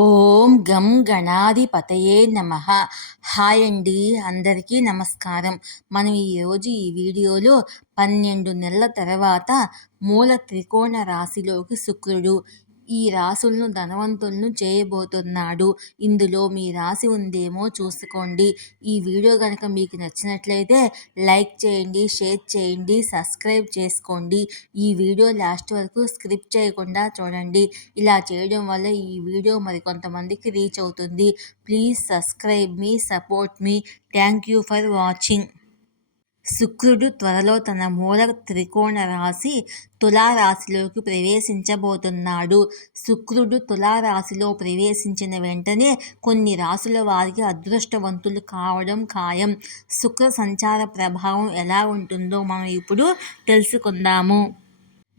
ఓం గం గణాధిపతయే నమః. హాయ్ అండి, అందరికీ నమస్కారం. మనం ఈరోజు ఈ వీడియోలో 12 నెలల తర్వాత మూల త్రికోణ రాశిలోకి శుక్రుడు ఈ రాశులను ధనవంతులను చేయబోతున్నాడు. ఇందులో మీ రాశి ఉందేమో చూసుకోండి. ఈ వీడియో కనుక మీకు నచ్చినట్లయితే లైక్ చేయండి, షేర్ చేయండి, సబ్స్క్రైబ్ చేసుకోండి. ఈ వీడియో లాస్ట్ వరకు స్కిప్ చేయకుండా చూడండి. ఇలా చేయడం వల్ల ఈ వీడియో కొంతమందికి రీచ్ అవుతుంది. Please subscribe me, support me. Thank you for watching. శుక్రుడు త్వరలో తన మూల త్రికోణ రాశి తులారాశిలోకి ప్రవేశించబోతున్నాడు. శుక్రుడు తులారాశిలో ప్రవేశించిన వెంటనే కొన్ని రాశుల వారికి అదృష్టవంతులు కావడం ఖాయం. శుక్ర సంచార ప్రభావం ఎలా ఉంటుందో మనం ఇప్పుడు తెలుసుకుందాము.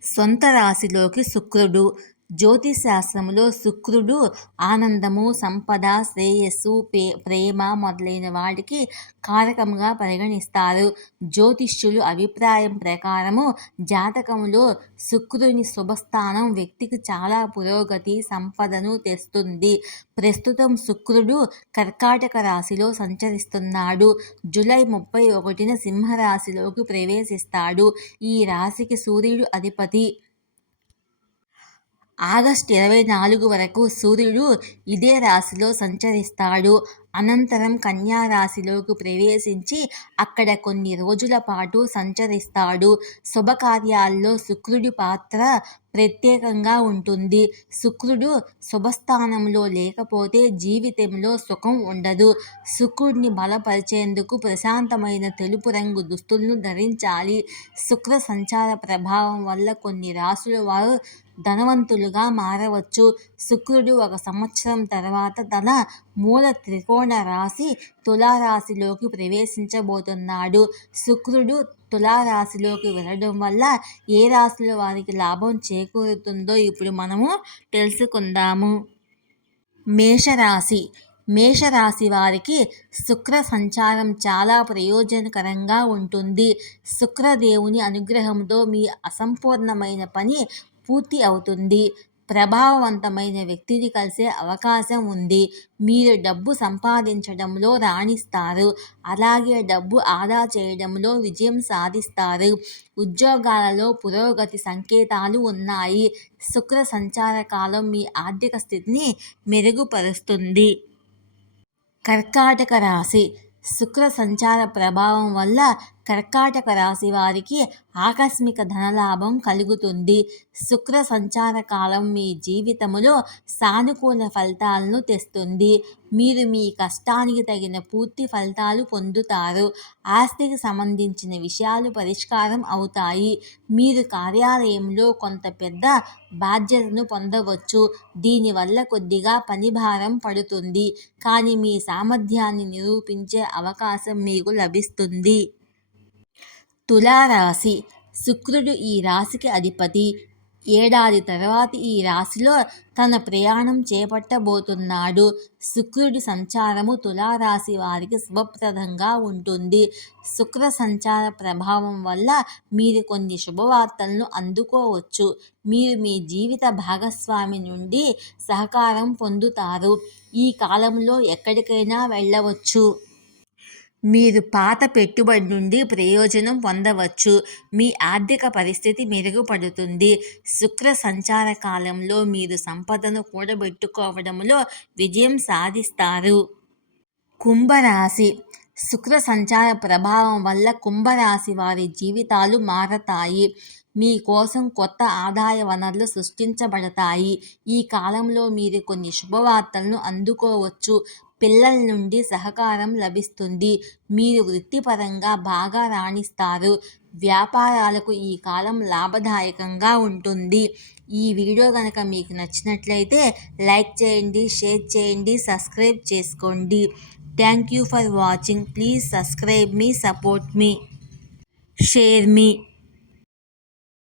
సొంత రాశిలోకి శుక్రుడు. జ్యోతిష్ శాస్త్రంలో శుక్రుడు ఆనందము, సంపద, శ్రేయస్సు, ప్రేమ మొదలైన వాటికి కారకంగా పరిగణిస్తారు. జ్యోతిష్యులు అభిప్రాయం ప్రకారము జాతకంలో శుక్రుని శుభస్థానం వ్యక్తికి చాలా పురోగతి, సంపదను తెస్తుంది. ప్రస్తుతం శుక్రుడు కర్కాటక రాశిలో సంచరిస్తున్నాడు. జూలై 31న సింహరాశిలోకి ప్రవేశిస్తాడు. ఈ రాశికి సూర్యుడు అధిపతి. ఆగస్టు 24 వరకు సూర్యుడు ఇదే రాశిలో సంచరిస్తాడు. అనంతరం కన్యా రాశిలోకి ప్రవేశించి అక్కడ కొన్ని రోజుల పాటు సంచరిస్తాడు. శుభకార్యాల్లో శుక్రుడి పాత్ర ప్రత్యేకంగా ఉంటుంది. శుక్రుడు శుభస్థానంలో లేకపోతే జీవితంలో సుఖం ఉండదు. శుక్రుడిని బలపరిచేందుకు ప్రశాంతమైన తెలుపు రంగు దుస్తులను ధరించాలి. శుక్ర సంచార ప్రభావం వల్ల కొన్ని రాశుల వారు ధనవంతులుగా మారవచ్చు. శుక్రుడు 1 సంవత్సరం తర్వాత తన మూల త్రికోణ రాశి తులారాశిలోకి ప్రవేశించబోతున్నాడు. శుక్రుడు తులారాశిలోకి వెళ్ళడం వల్ల ఏ రాశుల వారికి లాభం చేకూరుతుందో ఇప్పుడు మనము తెలుసుకుందాము. మేషరాశి. మేషరాశి వారికి శుక్ర సంచారం చాలా ప్రయోజనకరంగా ఉంటుంది. శుక్రదేవుని అనుగ్రహంతో మీ అసంపూర్ణమైన పని పూర్తి అవుతుంది. ప్రభావవంతమైన వ్యక్తిని కలిసే అవకాశం ఉంది. మీరు డబ్బు సంపాదించడంలో రాణిస్తారు. అలాగే డబ్బు ఆదా చేయడంలో విజయం సాధిస్తారు. ఉద్యోగాలలో పురోగతి సంకేతాలు ఉన్నాయి. శుక్ర సంచార కాలం మీ ఆర్థిక స్థితిని మెరుగుపరుస్తుంది. కర్కాటక రాశి. శుక్ర సంచార ప్రభావం వల్ల కర్కాటక రాశి వారికి ఆకస్మిక ధనలాభం కలుగుతుంది. శుక్ర సంచార కాలం మీ జీవితంలో సానుకూల ఫలితాలను తెస్తుంది. మీరు మీ కష్టానికి తగిన పూర్తి ఫలితాలు పొందుతారు. ఆస్తికి సంబంధించిన విషయాలు పరిష్కారం అవుతాయి. మీరు కార్యాలయంలో కొంత పెద్ద బాధ్యతను పొందవచ్చు. దీనివల్ల కొద్దిగా పనిభారం పడుతుంది, కానీ మీ సామర్థ్యాన్ని నిరూపించే అవకాశం మీకు లభిస్తుంది. తులారాశి. శుక్రుడు ఈ రాశికి అధిపతి. ఏడాది తర్వాత ఈ రాశిలో తన ప్రయాణం చేపట్టబోతున్నాడు. శుక్రుడి సంచారము తులారాశి వారికి శుభప్రదంగా ఉంటుంది. శుక్ర సంచార ప్రభావం వల్ల మీరు కొన్ని శుభవార్తలను అందుకోవచ్చు. మీరు మీ జీవిత భాగస్వామి నుండి సహకారం పొందుతారు. ఈ కాలంలో ఎక్కడికైనా వెళ్ళవచ్చు. మీరు పాత పెట్టుబడి నుండి ప్రయోజనం పొందవచ్చు. మీ ఆర్థిక పరిస్థితి మెరుగుపడుతుంది. శుక్ర సంచార కాలంలో మీరు సంపదను కూడబెట్టుకోవడంలో విజయం సాధిస్తారు. కుంభరాశి. శుక్ర సంచార ప్రభావం వల్ల కుంభరాశి వారి జీవితాలు మారతాయి. మీ కోసం కొత్త ఆదాయ వనరులు సృష్టించబడతాయి. ఈ కాలంలో మీరు కొన్ని శుభవార్తలను అందుకోవచ్చు. పిల్లల నుండి సహకారం లభిస్తుంది. మీరు వృత్తిపరంగా బాగా రాణిస్తారు. వ్యాపారాలకు ఈ కాలం లాభదాయకంగా ఉంటుంది. ఈ వీడియో కనుక మీకు నచ్చినట్లయితే లైక్ చేయండి, షేర్ చేయండి, సబ్స్క్రైబ్ చేసుకోండి. Thank you for watching. Please subscribe me, support me, share me.